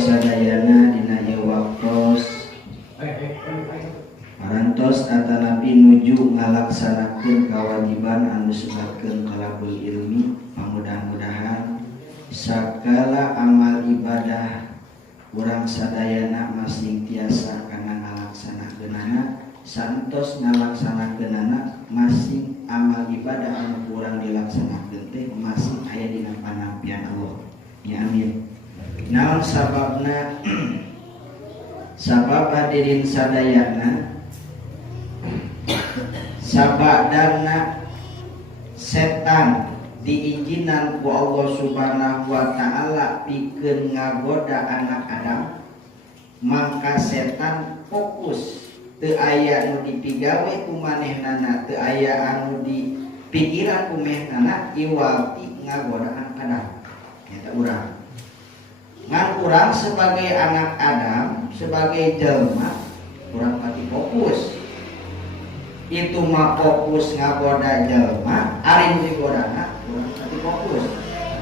sadayana dina ieu waktos parantos atanapi nuju ngalaksanakeun kewajiban anu sugatkeun talabul ilmi. Mudah-mudahan sagala amal ibadah urang sadayana masing tiasa kana ngalaksanakeunana santos ngalaksanakeunana masing amal ibadah anu urang dilaksanakeun teh masing aya dina panampian Allah. Ya amin. Naon sababna? Sabab hadirin sadayana sabadana setan diizinan ku Allah Subhanahu wa taala pikeun ngagoda anak Adam, maka setan fokus teu aya anu dipigawe ku manehnana, teu aya anu dipikiran ku manehnana iwalti ngagoda anak Adam. Eta urang. Ngan urang sebagai anak Adam, sebagai jelema, urang pati fokus. Itu mah fokus ngagoda jelema, ari nu digodana urang pati fokus.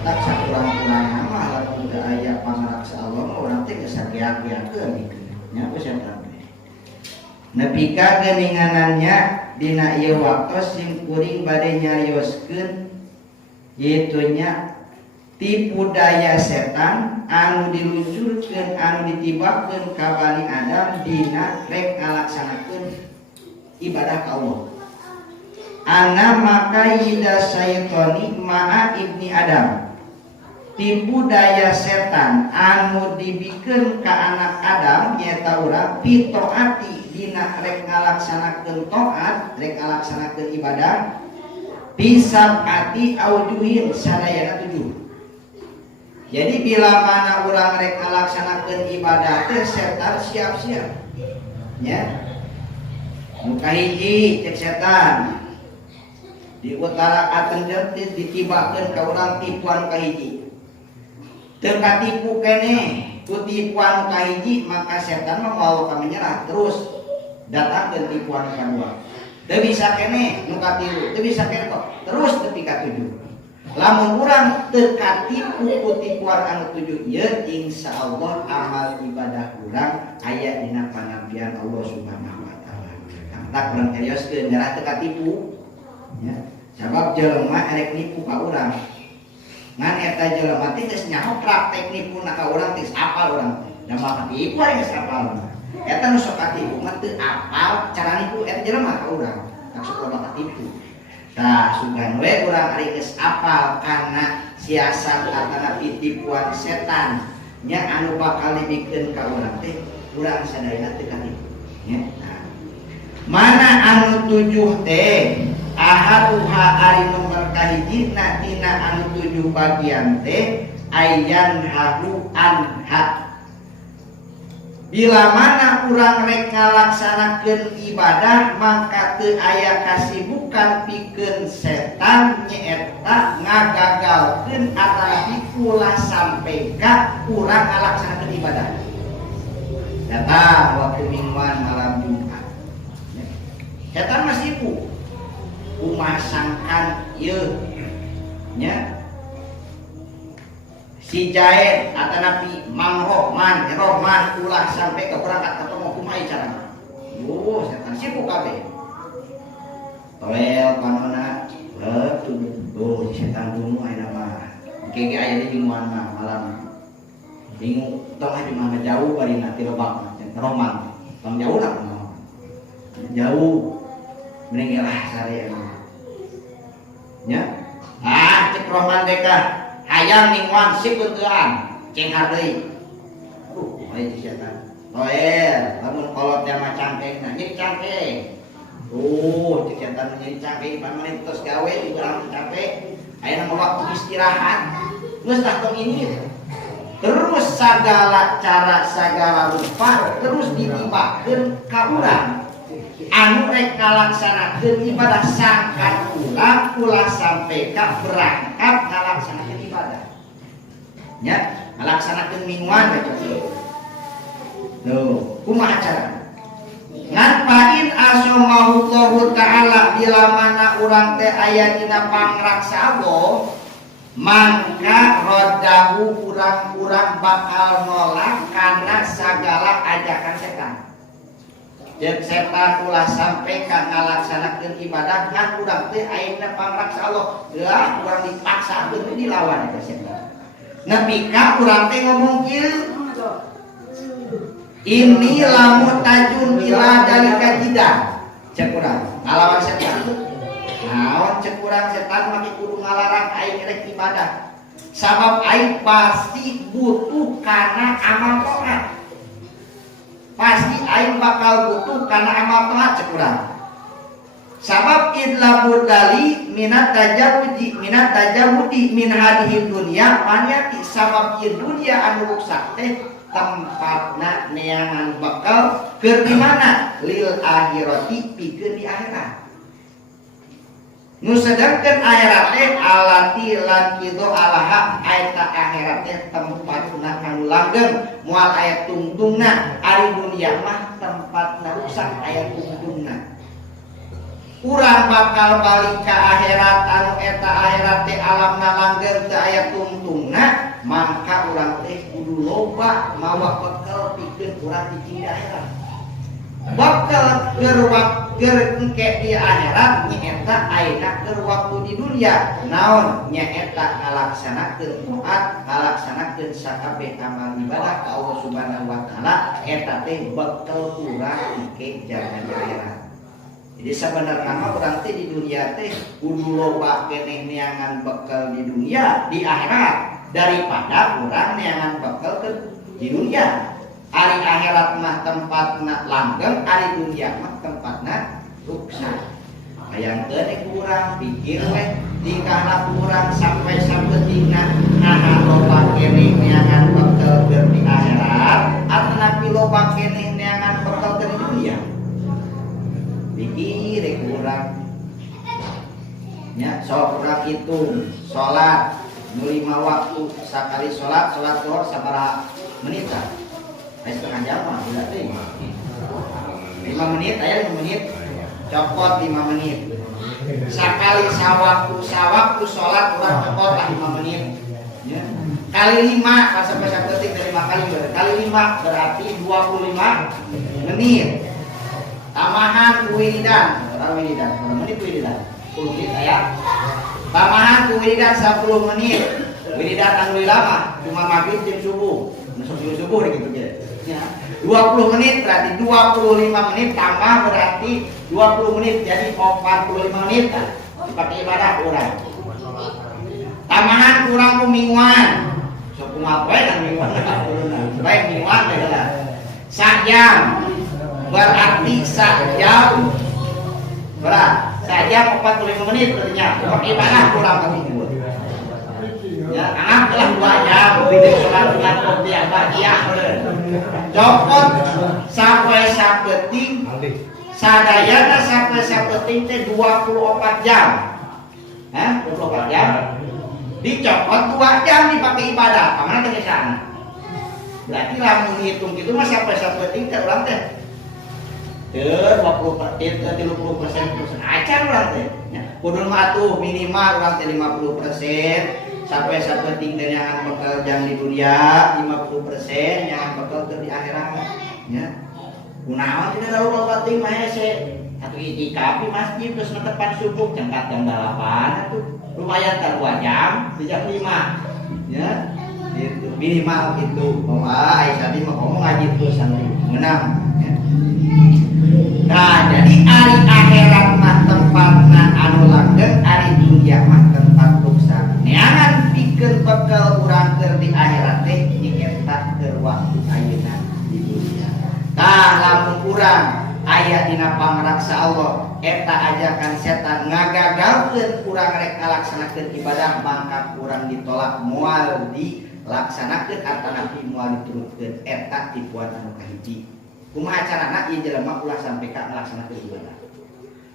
Tak sakurang-kurangna mah lamun teu aya pangraksa Allah mah urang teh geus sageak-geakeun gitu. Nya ku setan. Nepi ka geuninganannya dina ieu waktos sing kuring bade nyarioskeun ieu nya tipu daya setan anu diluncurkeun anu ditibakeun ka Bani Adam dina rek ngalaksanakeun ibadah ka Allah. Ana maka ida syaitani ma'a ibni Adam. Tipu daya setan anu dibikeun ka anak Adam nyaeta urang pitoati dina rek ngalaksanakeun taat, rek ngalaksanakeun ibadah bisabati aujuhin sadayana 7. Jadi bila mana urang rek ngalaksanakeun ibadah teh setan siap-siap. Ya. Nu kahiji cek setan di utara atendeun ditibakeun ka urang tipuan kahiji. Teu katipu keneh ku tipuan kahiji maka setan mah mau ka menyerah terus datangkeun tipuan kadua. Teu bisa keneh nu katilu, teu bisa keneh kok terus nepi ka 7. Lamun urang teu katipu ku tipuan anu 7 ieu insyaallah amal ibadah urang aya dina panampian Allah Subhanahu wa taala. Tak urang carioskeun nyarah teu katipu. Ya, sabab jelema arek nipu ka urang. Ngan eta jelema teh geus nyaho praktek nipuna ka urang teh apal urang teh. Da mah katipu aya geus apal. Eta nu sok katipu mah teu apal cara nipu eta jelema ka urang. Tak sok loba katipu. Tah sugan we urang ari geus apal kana siasat atana tipuan setan nya anu bakal dibikeun ka urang teh urang sadayana teu katipu. Ya. Mana anu 7 teh ahaduha ari nomor kahijina dina anu 7 bagian teh ayan hahu anha. Bila mana urang rek ngalaksanakeun ibadah maka teu aya kasibukan pikeun setan nyaeta ngagagalkeun atapi ulah sampe ka urang ngalaksanakeun ibadah. Datang waktu mingguan malam Jumat. Setan masih tipu. Kumasangkan ieu nya si Jaed atanapi Mang Rohman ulah sampai ke berangkat ketemu kumaha carana. Setan sibuk kabeh. Toel panona tuh setan dulu ayeuna mah. Gege aya di mingguan mah malam. Bingung tong di mana jauh bari nanti Lebak Rohman. Tong jauh lah kumaha. Jauh. Mending lah sare nya. Cek Rohman deka hayang mingguan sip beutean cenghar deui. Aya setan. Toel, lamun kolot mah cangkengna, nyeri cangkeng. Cek setan nyeri cangkeng pamane tos gawe di urang capek. Ayeuna mah waktu istirahat. Geus tah tong ini. Terus segala cara segala rupa terus ditibakeun ka urang. Anu rek ngalaksanakeun ibadah sangkan ulah sampai ka berangkat ngalaksanakeun ibadah. Ya, ngalaksanakeun mingguan eta. Tuh, kumaha cara? Ngan pain asamahullahu taala bila mana urang teh aya dina pangraksa Allah, mangka rodahu urang-urang bakal nolak karena segala ajakan setan. Jeung setan ulah sampai ka ngalaksanakeun ibadah ngan urang teh ayeuna pangraksa Allah. Lah urang dipaksakeun dilawan eta setan. Nepi ka urang teh ngomong kieu. Ini lamun tajun ila dalika jidah. Cek urang ngalawan setan. Naon cek urang setan maki kudu ngalarang aing rek ibadah. Sabab aing pasti butuh kana amal taat. Pasti aing bakal butuh karena amal taat cek urang. Sabab idla budali minat tajawudi min hadhihi dunya panyati sabab ieu dunya anu rusak teh tempatna neangan bakal keur di mana lil akhirati pikeun di akhirat. Nu sedangkeun akhirat teh alati lan kitu alaha eta akhirat teh tempatna kanu langgeng moal aya tungtungna ari dunya mah tempatna rusak aya tungtungna. Urang bakal balik ka akhirat anu eta akhirat teh alamna langgeng teu aya tungtungna mangka urang teh kudu loba mawa bekal pikeun urang di akhirat. Bakal keur engke di akhirat nyaeta ayeuna keur waktu di dunia naon nyaeta ngalaksanakeun taat ngalaksanakeun sakabeh amal ibadah ka Allah Subhanahu wa taala eta teh bekal urang engke jalan di akhirat. Jadi sebenarnya mah urang teh di dunia teh kudu loba keneh neangan bekal di dunia di akhirat daripada urang neangan bekal di dunia. Ari akhirat mah tempatna langgeng, ari dunia mah tempatna rusak. Hayangkeun kurang pikir we tingkahna kurang sampai saeutingna nahan loba keneh neangan bekal keur di akhirat atawa loba keneh neangan bekal keur di dunia. Pikir kurang. Nya sok urang hitung salat nu 5 waktu sakali salat zuhur sabaraha menit tah? Setengah jam mah udah 5 menit aya 5 menit copot 5 menit sakali sawaktu sholat urang copot lah 5 menit ya. Kali 5 pas sampai detik dari 5 kali kali 5 berarti 25 menit tamahan wiridan berapa menit wiridan 10 menit aya tamahan wiridan 10 menit wiridan anu lama cuma maghrib jeung subuh subuh gitu ya. 20 menit berarti 25 menit tambah berarti 20 menit jadi 45 menit kan dipakai ibadah urang. Tambahan kurang mingguan. Sok kumaha bae kan mingguan. Baik mingguan bae sajam. Berarti sajam. Sajam 45 menit berarti pakai ibadah kurang mingguan. Ya, anggaplah 2 jam bidik sholat dengan kopi bahagia. Copot sampai sapeting sadayana sampai sapeting teh 24 jam. 24 jam. Dicopot 2 jam dipakai ibadah. Kamana teh sana? Berarti lamun hitung kitu mah sampai sapeting teh urang teh. Teu 30% acan urang teh. Kudu mah atuh minimal urang teh 50%. Sampai sapeting dengan bekal jam di dunia 50% yang bekal di akhirat ya. Kunaon tidak tahu loba ting mah hese atuh itikaf di masjid terus netepan subuh jangkat jam 8 atuh lumayan kan 2 jam di jam 5 ya. Itu minimal itu. Ai tadi mah ngomong ngaji terus santri menang ya. Nah, jadi ari akhirat mah tempatna anu langgeng, ari dunia mah tempat rusak. Neangan pikeun bekal urang keur di akhirat teh nyaeta keur waktu ayeuna di dunia. Tah lamun urang aya dina pangraksa Allah, eta ajakan setan ngagagalkeun urang rek ngalaksanakeun ibadah, mangka urang ditolak moal dilaksanakeun atanapi moal diturutkeun. Eta tipuan anu kahiji. Kumaha carana ieu jelema ulah sampai ka ngalaksanakeun ibadah.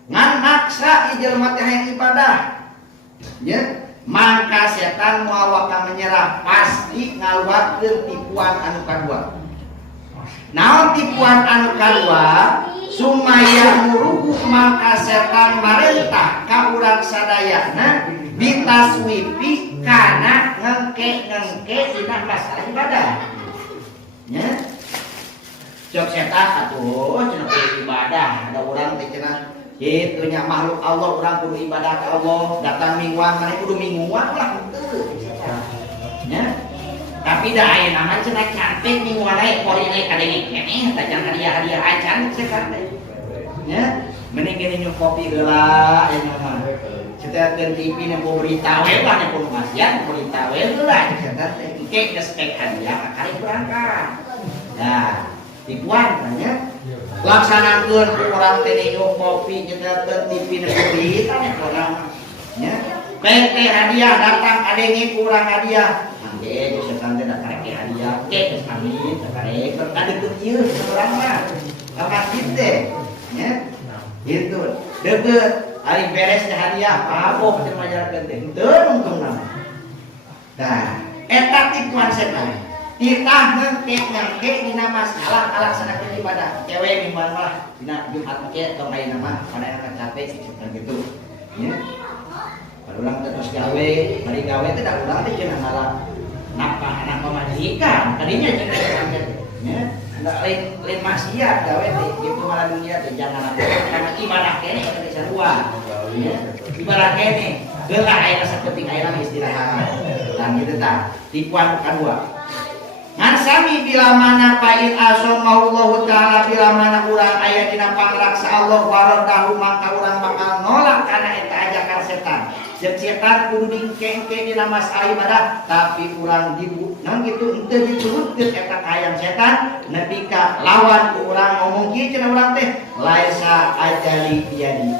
Ngan maksa ieu jelema teh hayang ibadah. Ya, mangka setan moal ka menyerah pasti ngaluarkeun tipuan anu kadua. Naon tipuan anu kadua? Sumaya muruhu maka setan marentah ka urang sadayana ditaswipi karena ngengke dina masalah ibadah. Ya. Jok setan atuh cenah kudu ibadah, ada urang teh cenah kitu nya makhluk Allah urang kudu ibadah ka Allah, datang mingguan maneh kudu mingguan ulah henteu setan. Ya. Tapi da aya nama cenah cantik mingguan ae pori ae kadenge keneh tajan hadiah-hadiah ae cantik setan teh. Ya. Mending gini nyuk kopi geula aya mah. Cetekeun TV na berita we lah na pun masian berita we lah cetekan teh engke geus spek hadiah kali berangkat. Nah, tipuan tanya laksanakeun urang teh nyuk kopi cetekeun TV na berita na urang nya. PT hadiah datang kadenge kurang hadiah. Angge cetekan teh datang ke hadiah ke geus kami karek kadeukeun ieu urang mah. Ka masjid teh nya. Gitu, deket hari beres hadiah mabok cuma jalan teh untung nama. Nah, eta tipuan setan. Titah ngengke dina masalah alaksanakeun ibadah. Cewek mimban mah dina Jumat ke tong ayeuna mah pada capek gitu. Ya. Ulang terus gawe, mari gawe teh da ulang teh cenah ngalah nafkah anak pamajikan. Tadinya cenah ya. Lain maksiat gawe teh gitu malah dunia teh jangan karena ibadah kene eta bisa ruang ibadah kene geula aya saeutik aya istirahat dan kitu tah tipuan kadua ngan sami bila mana fa'il asamahullahu taala bila mana urang aya dina pangraksa Allah waradahu maka urang bakal nolak kana eta ajakan setan. Jeung setan kudu dingkengke dina masalah ibadah tapi urang dibu nang kitu henteu diturutkeun eta hayang setan nepi ka lawan ku urang ngomong kieu cenah urang teh laisa ajali biadi.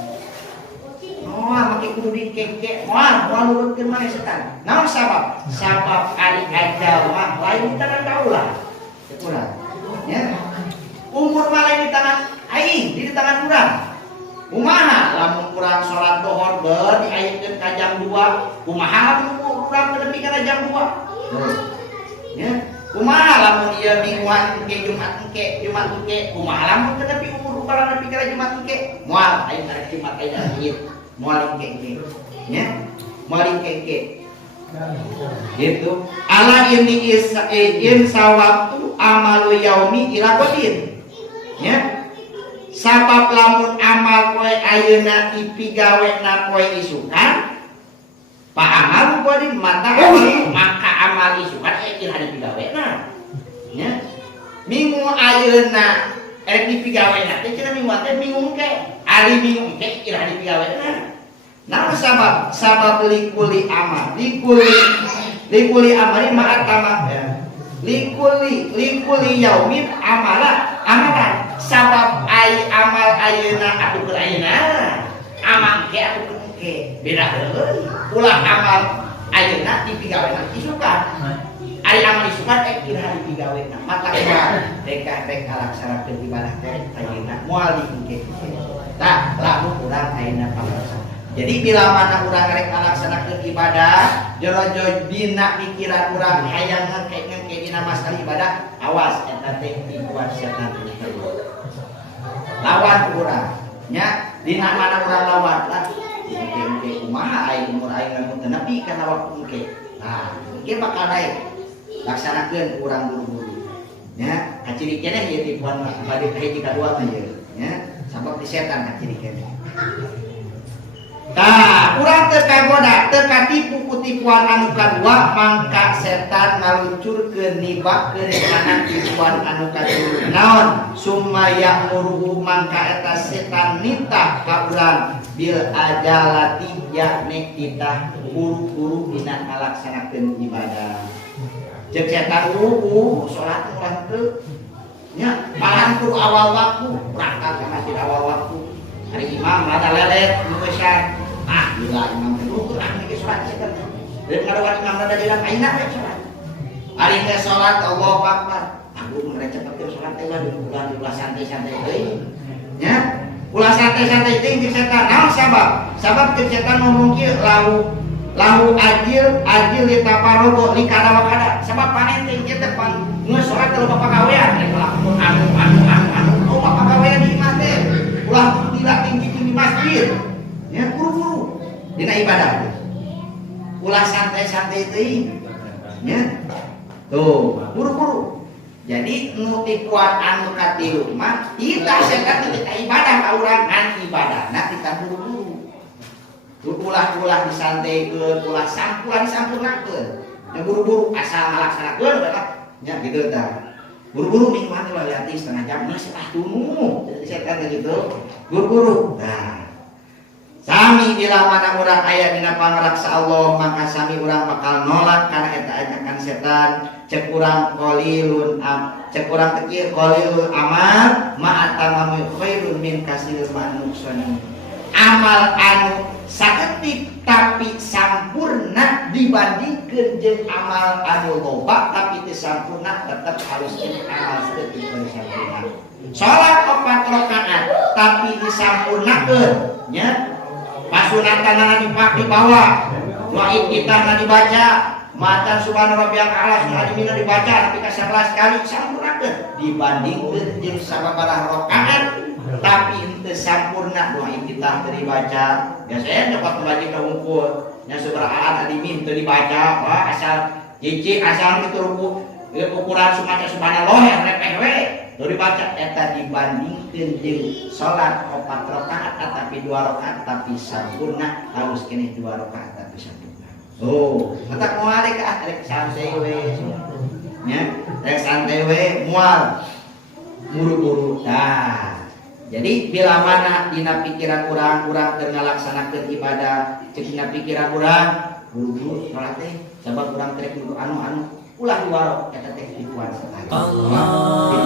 Moal make kudu dingkengke moal nurutkeun mah setan. Naon sabab? Sabab ari ajal mah lain di tangan kaulah. Urang. Ya. Umur mah lain di tangan aing, di tangan urang. Kumaha lamun urang salat duhur beur diayekeun ka jam 2, kumaha lamun urang teu nepi ka jam 2? Ya. Kumaha lamun ieu mingguan ke Jumat engke, kumaha lamun teu nepi umur urang nepi ka Jumat engke? Moal aya tarik Jumat aya ieu, moal engke. Ya. Moal engke. Gitu. Ala ini sawabtu amalu yaumi ila qadin. Ya. Sabab lamun amal kowe ayeuna dipigawena kowe isukan pa amal kowe mata amal maka amal isukan aya hari pigawena nya minggu ayeuna rek dipigawena teh cenah minggu teh minggu ke ari minggu ke hari pigawena naon sabab likuli amal likuli amali ma'at tamak likuli yaumin amalan sabab ai amal ayeuna atuh keur ayeuna amal ke atuh ke beda heuh ulah amal ayeuna dipigawena isukan ari amal isukan keur hari pigawena mata rek laksanakeun ibadah teh ayeuna moal dingke tah lamun urang ayeuna panglaksana. Jadi bila mana urang rek laksanakeun ibadah jero-jero dina pikiran urang hayang ngengke dina masalah ibadah awas eta teh tipuan setan. Lawan urang nya dina mana urang lawan lah engke kumaha aya umur aing lamun teu nepi kana waktu engke. Nah, engke bakal naik laksanakeun urang buru-buru. Nya kaciri keneh ieu tipuan bade hiji kadua teh ieu nya sabab di setan kaciri keneh. Tah, urang teu kagoda, teu katipu ku tipuan anu kadua mangka setan ngaluncurkeun nibakkeun kana tipuan anu kadua. Naon? Sumaya muruhu mangka eta setan nitah ka urang bil ajalati yakni kita buru-buru dina ngalaksanakeun ibadah. Ceuk setan buru salat urang teu nya malahan kudu awal waktu, berangkat ka masjid awal waktu. Hari imam rada lelet nuesan. Gila imam teh luhur ke salat setan. Dan ngaruan imam rada dilang ayeuna we salat. Ari teh salat Allahu Akbar. Aduh mereka cepetkeun salat teh ulah santai-santai deui. Nya, ulah santai-santai teh jeung setan. Naon sabab? Sabab teh setan ngomong kieu lahu ajil li taparogo li kada wa kada. Sabab panen teh ieu teh pan geus salat teh loba pagawean rek lamun anu loba pagawean di imah teh. Ulah tidak tinggi di masjid. Ya buru-buru dina ibadah. Ulah santai-santai santai teuing nya tuh buru-buru. Jadi nu tikuan anu katilu mah kita sekat kita ibadah ka urang ngan ibadahna kita buru-buru. Ulah disantaikeun, ulah sampulan disampurnakeun. Ya buru-buru asal ngalaksanakeun bae nya gitu tah. Buru-buru nikmat lah lihat setengah jam masih tunu. Jadi sekat gitu. Buru-buru. Nah, sami bila mana urang aya dina pangraksa Allah maka sami urang bakal nolak kana eta ajakan setan. Cek urang qalilun cek urang teu qalilul amal ma'atamamu khairun min kasiril manuksani. Amal anu saketik tapi sampurna dibandingkeun jeung amal anu loba tapi teu sampurna tetep harus ini amal saketik anu sampurna. Salat 4 rakaat tapi disampurnakeun nya pasunatan di bawah, doa kita dibaca, macan subhana rabbiyal a'la sunnah dibaca tapi ka 11 kali sampurnakeun dibandingkeun jeung sababaraha rakaat tapi henteu sampurna doa kita teu dibaca. Biasana dapat membaca ka hungkul nya sabaraha tadi teu dibaca wah asal hiji asal kitu ruku ukuran sumaca subhanallah yang repeh we teu dibaca eta dibandingkeun jeung salat 4 rakaat tapi 2 rakaat tapi sampurna harus kene 2 rakaat tapi sampurna. Oh, mata moal rek santai we nya rek santai we moal buru-buru. Nah, jadi bila mana dina pikiran urang teu ngalaksanakeun ibadah ceuk dina pikiran urang buru-buru salat teh sabab urang trek anu ulah diwaro eta teh dikuan setan. Allah